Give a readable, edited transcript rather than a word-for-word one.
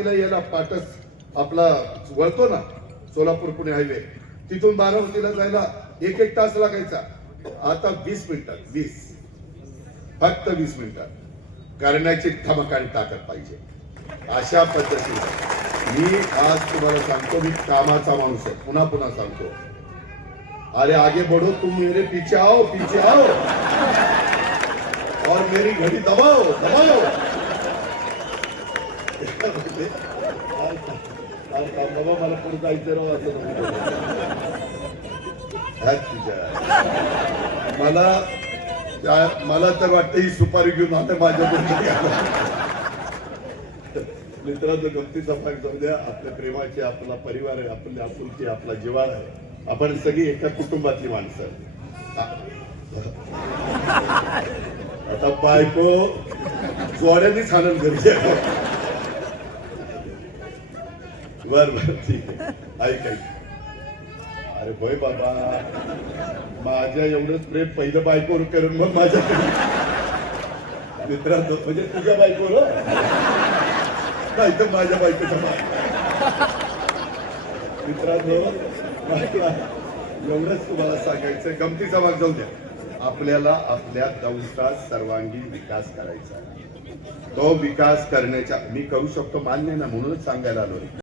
बारामतीला यायला पाटस आपला वळतो ना सोलापूर पुणे हायवे, तिथून बारामतीला जायला एक तास लागायचा. आता 20 मिनिटात, फक्त 20 मिनिटात करण्याची धमक आणि ताकद पाहिजे. अशा पद्धतीने मी आज तुम्हाला सांगतो, मी कामाचा माणूस आहे. पुन्हा पुन्हा सांगतो, अरे आगे बढ़ो, तुम मेरे पीछे आओ और मेरी घड़ी दबाओ. बाबा मला पुढे जायचं राव असं मला तर वाटतं ही सुपारी घेऊन आता माझ्या मित्रांनो, गमतीचा भाग जाऊ द्या. आपल्या प्रेमाचे, आपला परिवार आहे, आपली आपुलकी, आपला जिव्हाळा आहे. आपण सगळी एका कुटुंबातली माणसं. आता बायको जोड्यांनीच आनंद घरी. बर ठीक आहे, ऐक. अरे होय बाबा, माझ्या एवढंच प्रेम पहिलं बायकोवर करून मग माझ्या मित्रांनो, म्हणजे तुझ्या बायकोवर नाही तर माझ्या बायकोच्या मित्रांनो, एवढंच तुम्हाला सांगायचं. गमतीचा भाग जाऊ द्या. आपल्याला आपल्या दौलतात सर्वांगीण विकास करायचा. तो विकास करण्याचा मी करू शकतो, मान्य ना, म्हणूनच सांगायला आलो.